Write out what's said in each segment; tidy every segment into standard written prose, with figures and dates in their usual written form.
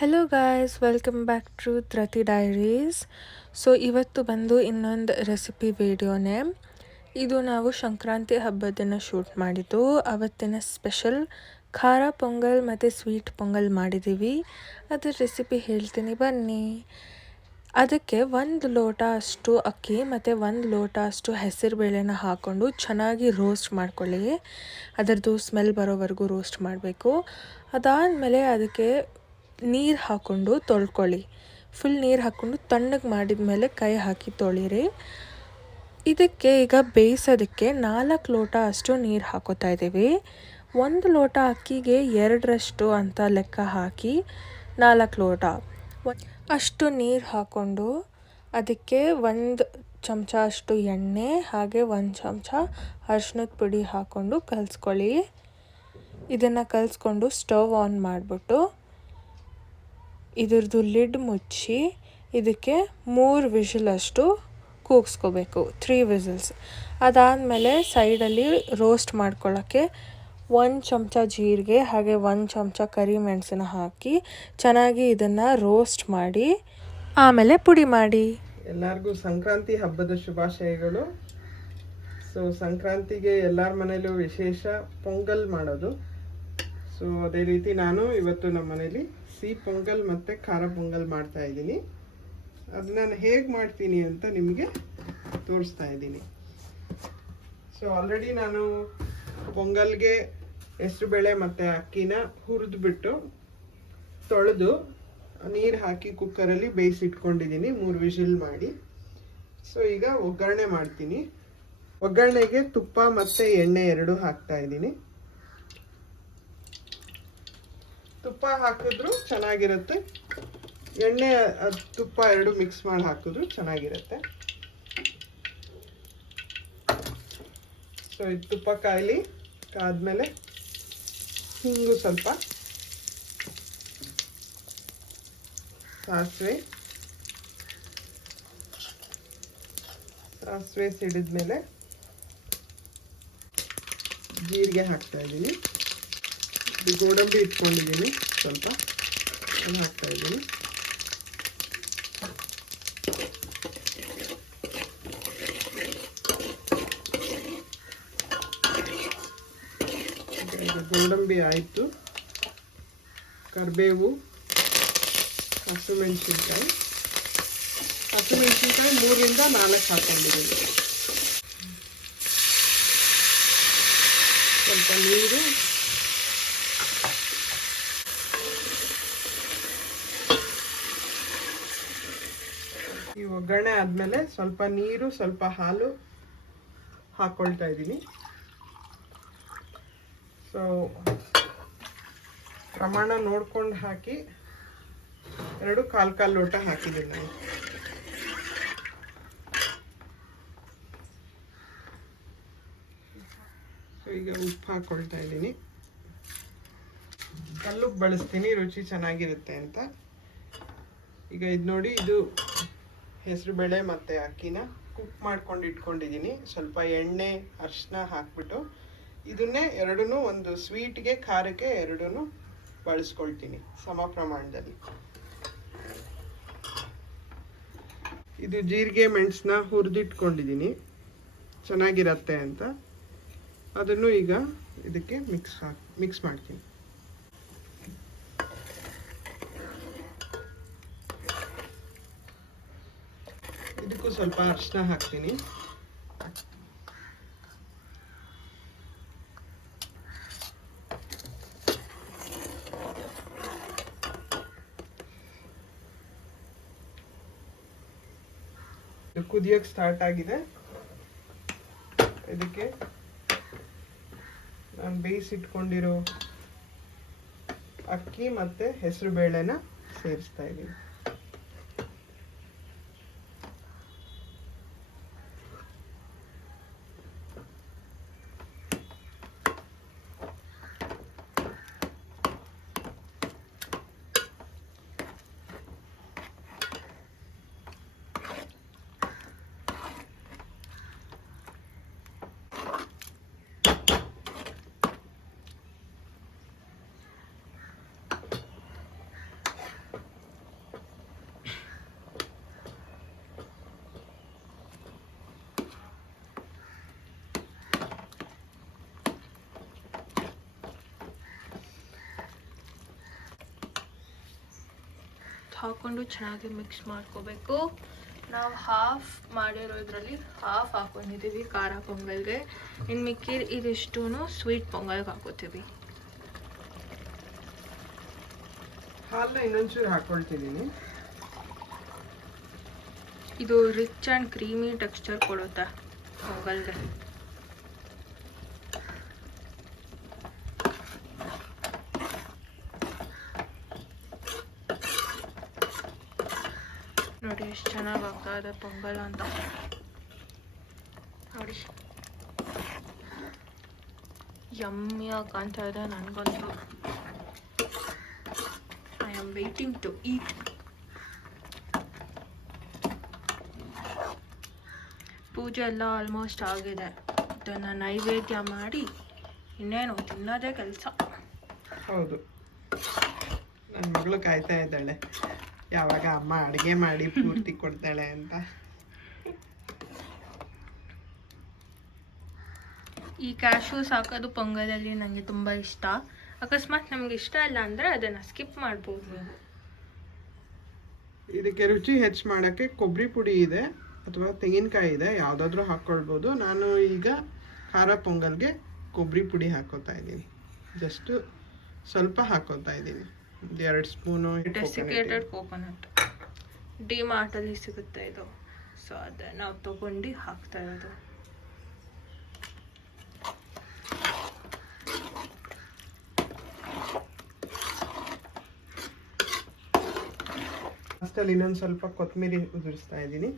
Hello guys, welcome back to Dhriti diaries. ಇವತ್ತು ಬಂದು ಇನ್ನೊಂದು ರೆಸಿಪಿ ವಿಡಿಯೋನೇ. ಇದು ನಾವು ಸಂಕ್ರಾಂತಿ ಹಬ್ಬದ ದಿನ ಶೂಟ್ ಮಾಡಿದ್ದು. ಅವತ್ತಿನ ಸ್ಪೆಷಲ್ ಖಾರ ಪೊಂಗಲ್ ಮತ್ತು ಸ್ವೀಟ್ ಪೊಂಗಲ್ ಮಾಡಿದ್ದೀವಿ. ಅದ್ರ ರೆಸಿಪಿ ಹೇಳ್ತೀನಿ ಬನ್ನಿ. ಅದಕ್ಕೆ 1 ಲೋಟ ಅಷ್ಟು ಅಕ್ಕಿ ಮತ್ತು 1 ಲೋಟ ಅಷ್ಟು ಹೆಸರುಬೇಳೆನ ಹಾಕ್ಕೊಂಡು ಚೆನ್ನಾಗಿ ರೋಸ್ಟ್ ಮಾಡ್ಕೊಳ್ಳಿ. ಅದರದ್ದು ಸ್ಮೆಲ್ ಬರೋವರೆಗೂ ರೋಸ್ಟ್ ಮಾಡಬೇಕು. ಅದಾದಮೇಲೆ ಅದಕ್ಕೆ ನೀರು ಹಾಕ್ಕೊಂಡು ತೊಳ್ಕೊಳ್ಳಿ. ಫುಲ್ ನೀರು ಹಾಕ್ಕೊಂಡು ತಣ್ಣಗೆ ಮಾಡಿದ ಮೇಲೆ ಕೈ ಹಾಕಿ ತೊಳಿರಿ. ಇದಕ್ಕೆ ಈಗ ಬೇಯಿಸೋದಕ್ಕೆ 4 ಲೋಟ ಅಷ್ಟು ನೀರು ಹಾಕೋತಾ ಇದ್ದೀವಿ. 1 ಲೋಟ ಅಕ್ಕಿಗೆ 2ರಷ್ಟು ಅಂತ ಲೆಕ್ಕ ಹಾಕಿ 4 ಲೋಟ ಅಷ್ಟು ನೀರು ಹಾಕ್ಕೊಂಡು ಅದಕ್ಕೆ 1 ಚಮಚ ಅಷ್ಟು ಎಣ್ಣೆ ಹಾಗೆ 1 ಚಮಚ ಅರಿಶಿನದ ಪುಡಿ ಹಾಕ್ಕೊಂಡು ಕಲಿಸ್ಕೊಳ್ಳಿ. ಇದನ್ನು ಕಲಿಸ್ಕೊಂಡು ಸ್ಟವ್ ಆನ್ ಮಾಡಿಬಿಟ್ಟು ಇದ್ರದ್ದು ಲಿಡ್ ಮುಚ್ಚಿ ಇದಕ್ಕೆ 3 ವಿಷಲಷ್ಟು ಕೂಗಿಸ್ಕೋಬೇಕು, 3 ವಿಸಲ್ಸ್. ಅದಾದಮೇಲೆ ಸೈಡಲ್ಲಿ ರೋಸ್ಟ್ ಮಾಡ್ಕೊಳ್ಳೋಕ್ಕೆ 1 ಚಮಚ ಜೀರಿಗೆ ಹಾಗೆ 1 ಚಮಚ ಕರಿಮೆಣಸನ್ನ ಹಾಕಿ ಚೆನ್ನಾಗಿ ಇದನ್ನು ರೋಸ್ಟ್ ಮಾಡಿ ಆಮೇಲೆ ಪುಡಿ ಮಾಡಿ. ಎಲ್ಲರಿಗೂ ಸಂಕ್ರಾಂತಿ ಹಬ್ಬದ ಶುಭಾಶಯಗಳು. ಸಂಕ್ರಾಂತಿಗೆ ಎಲ್ಲರ ಮನೇಲೂ ವಿಶೇಷ ಪೊಂಗಲ್ ಮಾಡೋದು. ಅದೇ ರೀತಿ ನಾನು ಇವತ್ತು ನಮ್ಮ ಮನೇಲಿ ಸಿಹಿ ಪೊಂಗಲ್ ಮತ್ತು ಖಾರ ಪೊಂಗಲ್ ಮಾಡ್ತಾ ಇದ್ದೀನಿ. ಅದು ನಾನು ಹೇಗೆ ಮಾಡ್ತೀನಿ ಅಂತ ನಿಮಗೆ ತೋರಿಸ್ತಾ ಇದ್ದೀನಿ. ಆಲ್ರೆಡಿ ನಾನು ಪೊಂಗಲ್ಗೆ ಹೆಸರುಬೇಳೆ ಮತ್ತು ಅಕ್ಕಿನ ಹುರಿದ್ಬಿಟ್ಟು ತೊಳೆದು ನೀರು ಹಾಕಿ ಕುಕ್ಕರಲ್ಲಿ ಬೇಯಿಸಿಟ್ಕೊಂಡಿದ್ದೀನಿ 3 ವಿಷಲ್ ಮಾಡಿ. ಈಗ ಒಗ್ಗರಣೆ ಮಾಡ್ತೀನಿ. ಒಗ್ಗರಣೆಗೆ ತುಪ್ಪ ಮತ್ತು ಎಣ್ಣೆ 2 ಹಾಕ್ತಾ ಇದ್ದೀನಿ. ತುಪ್ಪ ಹಾಕಿದ್ರು ಚೆನ್ನಾಗಿರುತ್ತೆ, ಎಣ್ಣೆ ತುಪ್ಪ 2 ಮಿಕ್ಸ್ ಮಾಡಿ ಹಾಕಿದ್ರು ಚೆನ್ನಾಗಿರುತ್ತೆ. ಇದು ತುಪ್ಪ ಕಾದ್ಮೇಲೆ ಹಿಂಗು ಸ್ವಲ್ಪ, ಸಾಸಿವೆ ಸಿಡಿದ್ಮೇಲೆ ಜೀರಿಗೆ ಹಾಕ್ತಾ ಇದ್ದೀನಿ. ಗೋಡಂಬಿ ಇಟ್ಕೊಂಡಿದ್ದೀನಿ, ಸ್ವಲ್ಪ ಅದನ್ನು ಹಾಕ್ತಾ ಇದ್ದೀನಿ. ಗೋಡಂಬಿ ಆಯಿತು. ಕರಿಬೇವು, ಹಸಿಮೆಣಸಿನ್ಕಾಯಿ 3 ರಿಂದ 4 ಹಾಕೊಂಡಿದ್ದೀನಿ. ಸ್ವಲ್ಪ ನೀರು, ಈ ಒಗ್ಗರಣೆ ಆದಮೇಲೆ ಸ್ವಲ್ಪ ನೀರು ಸ್ವಲ್ಪ ಹಾಲು ಹಾಕ್ಕೊಳ್ತಾ ಇದ್ದೀನಿ. ಪ್ರಮಾಣ ನೋಡ್ಕೊಂಡು ಹಾಕಿ 2 ಕಾಲು ಲೋಟ ಹಾಕಿದ್ದೀನಿ ನಾನು. ಈಗ ಉಪ್ಪು ಹಾಕ್ಕೊಳ್ತಾ ಇದ್ದೀನಿ. ಕಲ್ಲುಪ್ಪು ಬಳಸ್ತೀನಿ, ರುಚಿ ಚೆನ್ನಾಗಿರುತ್ತೆ ಅಂತ. ಈಗ ಇದು ನೋಡಿ, ಇದು ಹೆಸರುಬೇಳೆ ಮತ್ತು ಅಕ್ಕಿನ ಕುಕ್ ಮಾಡ್ಕೊಂಡು ಇಟ್ಕೊಂಡಿದ್ದೀನಿ. ಸ್ವಲ್ಪ ಎಣ್ಣೆ ಅರಿಶಿನ ಹಾಕ್ಬಿಟ್ಟು ಇದನ್ನೇ 2 ಒಂದು ಸ್ವೀಟ್ಗೆ ಖಾರಕ್ಕೆ 2 ಬಳಸ್ಕೊಳ್ತೀನಿ ಸಮ ಪ್ರಮಾಣದಲ್ಲಿ. ಇದು ಜೀರಿಗೆ ಮೆಣಸನ್ನ ಹುರಿದಿಟ್ಕೊಂಡಿದ್ದೀನಿ ಚೆನ್ನಾಗಿರತ್ತೆ ಅಂತ. ಅದನ್ನು ಈಗ ಇದಕ್ಕೆ ಮಿಕ್ಸ್ ಮಾಡ್ತೀನಿ. ಇದಕ್ಕೂ ಸ್ವಲ್ಪ ಅರಿಶಿನ ಹಾಕ್ತೀನಿ. ಕುದಿಯಕ್ಕೆ ಸ್ಟಾರ್ಟ್ ಆಗಿದೆ. ಇದಕ್ಕೆ ನಾನು ಬೇಯಿಸಿಟ್ಕೊಂಡಿರೋ ಅಕ್ಕಿ ಮತ್ತು ಹೆಸರುಬೇಳೆನ ಸೇರಿಸ್ತಾ ಇದ್ದೀನಿ. ಹಾಕ್ಕೊಂಡು ಚೆನ್ನಾಗಿ ಮಿಕ್ಸ್ ಮಾಡ್ಕೋಬೇಕು. ನಾವು ಹಾಫ್ ಮಾಡಿರೋದ್ರಲ್ಲಿ ಹಾಫ್ ಹಾಕೊಂಡಿದ್ದೀವಿ ಖಾರ ಪೊಂಗಲ್ಗೆ. ಇನ್ನು ಮಿಕ್ಕಿದ ಇದಿಷ್ಟು ಸ್ವೀಟ್ ಪೊಂಗಲ್ಗೆ ಹಾಕೋತೀವಿ. ಹಾಲನ್ನ ಇನ್ನೊಂಚೂರು ಹಾಕೊಳ್ತಿದ್ದೀನಿ. ಇದು ರಿಚ್ ಆ್ಯಂಡ್ ಕ್ರೀಮಿ ಟೆಕ್ಸ್ಚರ್ ಕೊಡುತ್ತೆ ಪೊಂಗಲ್ಗೆ. ನೋಡಿ ಎಷ್ಟು ಚೆನ್ನಾಗಿ ಆಗ್ತಾ ಇದೆ ಪೊಂಗಲ್ ಅಂತ ನೋಡಿ. ಯಮ್ಮಿಯಾಗಿ ಕಾಣ್ತಾ ಇದೆ ನನಗಂತೂ. I am waiting to eat. ಪೂಜೆ ಎಲ್ಲ ಆಲ್ಮೋಸ್ಟ್ ಆಗಿದೆ. ಇದನ್ನು ನೈವೇದ್ಯ ಮಾಡಿ ಇನ್ನೇನು ತಿನ್ನೋದೇ ಕೆಲಸ. ಹೌದು, ನನ್ನ ಮಗಳು ಕಾಯ್ತಾ ಇದ್ದಾಳೆ ಯಾವಾಗ ಅಮ್ಮ ಅಡುಗೆ ಮಾಡಿ ಪೂರ್ತಿ ಕೊಡ್ತಾಳೆ ಅಂತ. ಈ ಕ್ಯಾಶ್ಯೂಸ್ ಹಾಕೋದು ಪೊಂಗಲಲ್ಲಿ ನನಗೆ ತುಂಬ ಇಷ್ಟ. ಅಕಸ್ಮಾತ್ ನಮ್ಗೆ ಇಷ್ಟ ಇಲ್ಲ ಅಂದರೆ ಅದನ್ನು ಸ್ಕಿಪ್ ಮಾಡ್ಬೋದು ನೀವು. ಇದಕ್ಕೆ ರುಚಿ ಹೆಚ್ಚು ಮಾಡೋಕ್ಕೆ ಕೊಬ್ಬರಿ ಪುಡಿ ಇದೆ ಅಥವಾ ತೆಂಗಿನಕಾಯಿ ಇದೆ, ಯಾವುದಾದ್ರೂ ಹಾಕ್ಕೊಳ್ಬೋದು. ನಾನು ಈಗ ಖಾರ ಪೊಂಗಲ್ಗೆ ಕೊಬ್ಬರಿ ಪುಡಿ ಹಾಕೋತಾ ಇದ್ದೀನಿ. ಜಸ್ಟ್ ಸ್ವಲ್ಪ ಹಾಕೋತಾ ಇದ್ದೀನಿ, 2 ಸ್ಪೂನು. ಡೆಸಿಕೇಟೆಡ್ ಕೋಕೋನಟ್ ಡಿಮಾರ್ಟಲ್ಲಿ ಸಿಗುತ್ತೆ ಇದು. ಸೊ ಅದನ್ನು ನಾವು ತೊಗೊಂಡು ಹಾಕ್ತಾ ಇರೋದು. ಲಾಸ್ಟಲ್ಲಿ ಇನ್ನೊಂದು ಸ್ವಲ್ಪ ಕೊತ್ತಂಬರಿ ಉದುರಿಸ್ತಾ ಇದ್ದೀನಿ.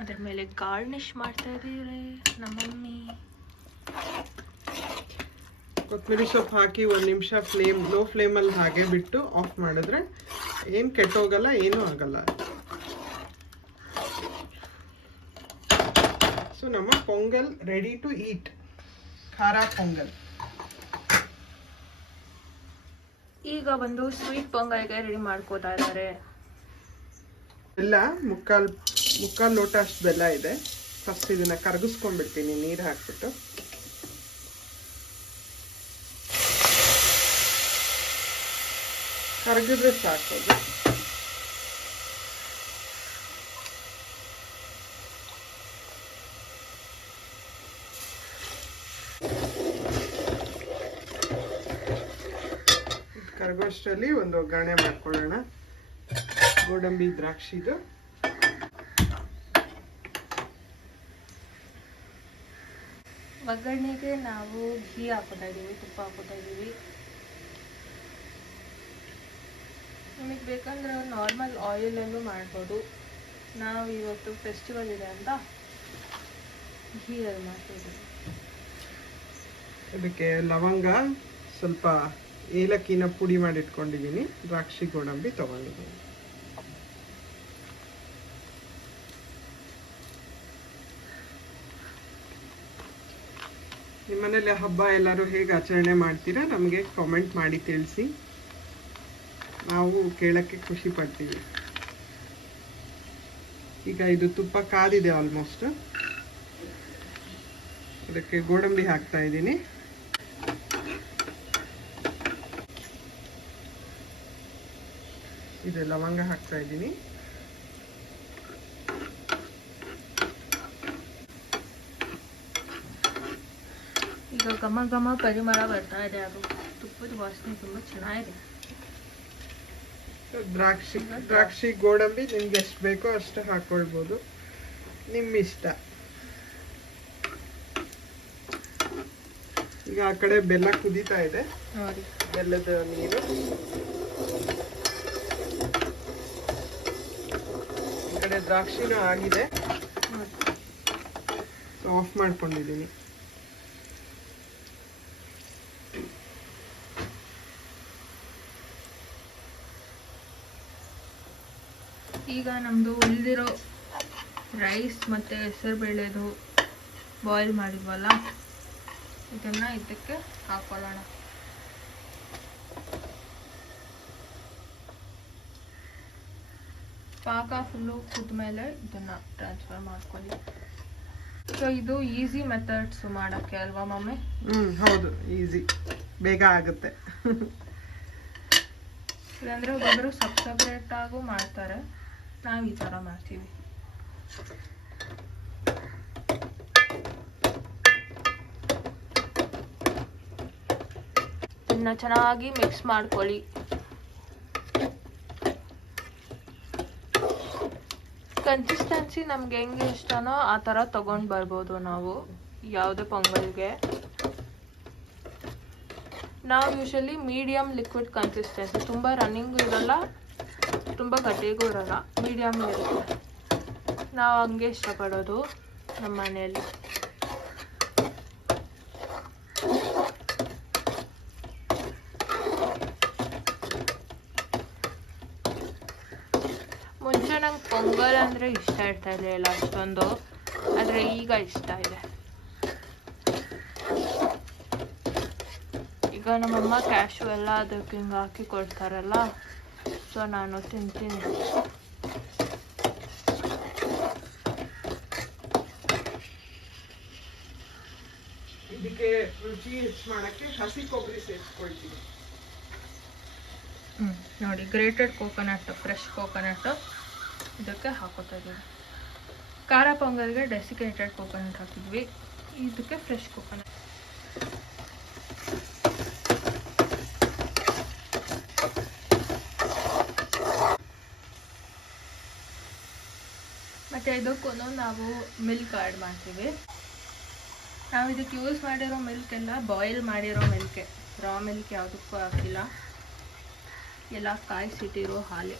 ಅದರ ಮೇಲೆ ಗಾರ್ನಿಷ್ ಮಾಡ್ತಾ ಇದ್ದೀರಿ ನಮ್ಮ ಮಮ್ಮಿ. ಕೊತ್ತಂಬರಿ ಸೊಪ್ಪು ಹಾಕಿ 1 ನಿಮಿಷ ಲೋ ಫ್ಲೇಮಲ್ಲಿ ಹಾಗೆ ಬಿಟ್ಟು ಆಫ್ ಮಾಡಿದ್ರೆ ಏನು ಕೆಟ್ಟೋಗಲ್ಲ, ಏನೂ ಆಗಲ್ಲ. ಸೊ ನಮ್ಮ ಪೊಂಗಲ್ ರೆಡಿ ಟು ಈಟ್, ಖಾರ ಪೊಂಗಲ್. ಈಗ ಬಂದು ಸ್ವೀಟ್ ಪೊಂಗಲ್ಗೆ ರೆಡಿ ಮಾಡ್ಕೋತಾ ಇದ್ದಾರೆ. ಬೆಲ್ಲ ಮುಕ್ಕಾಲು ಲೋಟ ಅಷ್ಟು ಬೆಲ್ಲ ಇದೆ. ಫಸ್ಟ್ ಇದನ್ನ ಕರಗಿಸ್ಕೊಂಡ್ಬಿಡ್ತೀನಿ ನೀರು ಹಾಕ್ಬಿಟ್ಟು. ಕರಗಿದ್ರೆ ಸಾಕೋದು. ಕರಗೋಷ್ಟರಲ್ಲಿ ಒಂದು ಒಗ್ಗರಣೆ ಮಾಡ್ಕೊಳ್ಳೋಣ. ಗೋಡಂಬಿ ದ್ರಾಕ್ಷಿದು ಒಗ್ಗರಣೆಗೆ ನಾವು ಘೀ ಹಾಕೋತಾ ಇದ್ದೀವಿ, ತುಪ್ಪ ಹಾಕೋತಾ ಇದ್ದೀವಿ. ನಿಮಗೆ ಬೇಕಂದ್ರೆ ನಾರ್ಮಲ್ ಆಯಿಲಲ್ಲೂ ಮಾಡ್ಬೋದು. ನಾವು ಇವತ್ತು ಫೆಸ್ಟಿವಲ್ ಇದೆ ಅಂತ ಘೀಯಲ್ಲಿ ಮಾಡ್ತಿದ್ದೀವಿ. ಇದಕ್ಕೆ ಲವಂಗ, ಸ್ವಲ್ಪ ಏಲಕ್ಕಿನ ಪುಡಿ ಮಾಡಿ ಇಟ್ಕೊಂಡಿದ್ದೀನಿ, ದ್ರಾಕ್ಷಿ ಗೋಡಂಬಿ ತಗೊಂಡಿದ್ದೀನಿ. ನಿಮ್ಮನೇಲಿ ಹಬ್ಬ ಎಲ್ಲರೂ ಹೇಗೆ ಆಚರಣೆ ಮಾಡ್ತೀರಾ ನಮಗೆ ಕಾಮೆಂಟ್ ಮಾಡಿ ತಿಳಿಸಿ. ನಾವು ಕೇಳಕ್ಕೆ ಖುಷಿ ಪಡ್ತೀವಿ. ಈಗ ಇದು ತುಪ್ಪ ಕಾದಿದೆ ಆಲ್ಮೋಸ್ಟ್. ಅದಕ್ಕೆ ಗೋಡಂಬಿ ಹಾಕ್ತಾ ಇದ್ದೀನಿ. ಇದು ಲವಂಗ ಹಾಕ್ತಾ ಇದ್ದೀನಿ. ಈಗ ಘಮ ಘಮ ಪರಿಮಳ ಬರ್ತಾ ಇದೆ. ಅದು ತುಪ್ಪದ ವಾಸನೆ ತುಂಬ ಚೆನ್ನಾಗಿದೆ. ದ್ರಾಕ್ಷಿ ಗೋಡಂಬಿ ನಿಮ್ಗೆ ಎಷ್ಟು ಬೇಕೋ ಅಷ್ಟು ಹಾಕೊಳ್ಬೋದು, ನಿಮ್ಮ ಇಷ್ಟ. ಈಗ ಆ ಕಡೆ ಬೆಲ್ಲ ಕುದೀತಾ ಇದೆ ನೋಡಿ, ಬೆಲ್ಲದ ನೀರು. ಈ ಕಡೆ ದ್ರಾಕ್ಷಿನೂ ಆಗಿದೆ, ಆಫ್ ಮಾಡ್ಕೊಂಡಿದ್ದೀನಿ. ಈಗ ನಮ್ಮದು ಉಳಿದಿರೋ ರೈಸ್ ಮತ್ತು ಹೆಸರುಬೇಳೆದು ಬಾಯ್ಲ್ ಮಾಡಿದ್ವಲ್ಲ, ಇದನ್ನು ಇದಕ್ಕೆ ಹಾಕೊಳ್ಳೋಣ. ಪಾಕ ಫುಲ್ಲು ಕುದ್ಮೇಲೆ ಇದನ್ನು ಟ್ರಾನ್ಸ್ಫರ್ ಮಾಡ್ಕೊಳ್ಳಿ. ಸೊ ಇದು ಈಸಿ ಮೆಥಡ್ಸ್ ಮಾಡೋಕ್ಕೆ ಅಲ್ವಾ ಮಮ್ಮಿ? ಹೌದು, ಈಸಿ, ಬೇಗ ಆಗುತ್ತೆ. ಇಲ್ಲಾಂದರೆ ಒಬ್ಬೊಬ್ಬರು ಸಪ್ರೇಟಾಗೂ ಮಾಡ್ತಾರೆ, ನಾವು ಈ ಥರ ಮಾಡ್ತೀವಿ. ಇದನ್ನ ಚೆನ್ನಾಗಿ ಮಿಕ್ಸ್ ಮಾಡ್ಕೊಳ್ಳಿ. ಕನ್ಸಿಸ್ಟೆನ್ಸಿ ನಮ್ಗೆ ಹೆಂಗೆ ಇಷ್ಟನೋ ಆ ಥರ ತೊಗೊಂಡು ಬರ್ಬೋದು ನಾವು ಯಾವುದೇ ಪೊಂಗಲ್ಗೆ. ನಾವು ಯೂಶಲಿ ಮೀಡಿಯಮ್ ಲಿಕ್ವಿಡ್ ಕನ್ಸಿಸ್ಟೆನ್ಸಿ, ತುಂಬ ರನ್ನಿಂಗು ಇರಲ್ಲ, ತುಂಬ ಗಟ್ಟಿಗೂ ಇರಲ್ಲ, ಮೀಡಿಯಮ್ ಇರುತ್ತೆ. ನಾವು ಹಂಗೆ ಇಷ್ಟಪಡೋದು ನಮ್ಮ ಮನೆಯಲ್ಲಿ. ಮುಂಚೆ ನಂಗೆ ಪೊಂಗಲ್ ಅಂದರೆ ಇಷ್ಟ ಇರ್ತಾ ಇರಲಿಲ್ಲ ಅಷ್ಟೊಂದು, ಆದರೆ ಈಗ ಇಷ್ಟ ಇದೆ. ಈಗ ನಮ್ಮಮ್ಮ ಕ್ಯಾಶು ಎಲ್ಲ ಅದಕ್ಕೆ ಹಿಂಗೆ ಹಾಕಿ ಕೊಡ್ತಾರಲ್ಲ, ಸೊ ನಾನು ತಿಂತೀನಿ. ಇದಕ್ಕೆ ರುಚಿ ಹೆಚ್ಚು ಮಾಡೋಕ್ಕೆ ಹಸಿ ಕೊಬ್ಬರಿ ಸೇರಿಸ್ಕೊಳ್ತೀವಿ. ನೋಡಿ, ಗ್ರೇಟೆಡ್ ಕೋಕೋನಟ್, ಫ್ರೆಶ್ ಕೋಕೋನಟ್ ಇದಕ್ಕೆ ಹಾಕೋತಾ ಇದ್ದೀವಿ. ಖಾರ ಪೊಂಗಲ್ಗೆ ಡೆಸಿಕೇಟೆಡ್ ಕೋಕೋನಟ್ ಹಾಕಿದ್ವಿ, ಇದಕ್ಕೆ ಫ್ರೆಶ್ ಕೋಕೋನಟ್. ಮತ್ತು ಇದಕ್ಕೂ ನಾವು ಮಿಲ್ಕ್ ಆ್ಯಡ್ ಮಾಡ್ತೀವಿ. ನಾವು ಇದಕ್ಕೆ ಯೂಸ್ ಮಾಡಿರೋ ಮಿಲ್ಕ್ ಎಲ್ಲ ಬಾಯ್ಲ್ ಮಾಡಿರೋ ಮಿಲ್ಕೆ, ರಾ ಮಿಲ್ಕ್ ಯಾವುದಕ್ಕೂ ಹಾಕಿಲ್ಲ, ಎಲ್ಲ ಕಾಯಿಸಿಟ್ಟಿರೋ ಹಾಲೆ.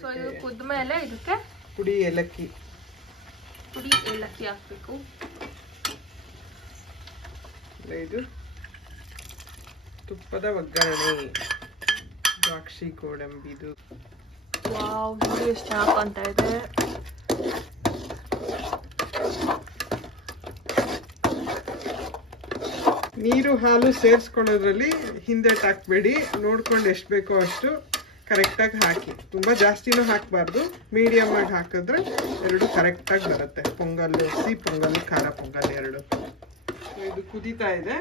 ಸೊ ಇದು ಕುದ್ಮೇಲೆ ಇದಕ್ಕೆ ಪುಡಿ ಏಲಕ್ಕಿ ಹಾಕಬೇಕು. ಇದು ತುಪ್ಪದ ಒಗ್ಗರಣೆ, ದ್ರಾಕ್ಷಿ ಗೋಡಂಬಿದು. ವಾವ್, ನೋಡಿ ಎಷ್ಟು ಚೆನ್ನಾಗಿ ಕಾಣ್ತಾ ಇದೆ. ನೀರು ಹಾಲು ಸೇರಿಸ್ಕೊಳ್ಳೋದ್ರಲ್ಲಿ ಹಿಂದೆ ಹಾಕ್ಬೇಡಿ, ನೋಡ್ಕೊಂಡು ಎಷ್ಟು ಬೇಕೋ ಅಷ್ಟು ಕರೆಕ್ಟಾಗಿ ಹಾಕಿ. ತುಂಬ ಜಾಸ್ತಿನೂ ಹಾಕಬಾರ್ದು, ಮೀಡಿಯಮ್ ಆಗಿ ಹಾಕಿದ್ರೆ ಎರಡು ಕರೆಕ್ಟಾಗಿ ಬರುತ್ತೆ. ಪೊಂಗಲ್, ಸಿಹಿ ಪೊಂಗಲ್, ಖಾರ ಪೊಂಗಲ್ ಎರಡು. ಇದು ಕುದೀತಾ ಇದೆ.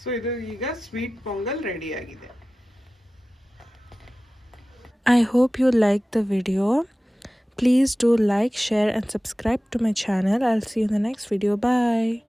ಸೊ ಇದು ಈಗ ಸ್ವೀಟ್ ಪೊಂಗಲ್ ರೆಡಿ ಆಗಿದೆ. I hope you liked the video. Please do like, share and subscribe to my channel. I'll see you in the next video. Bye.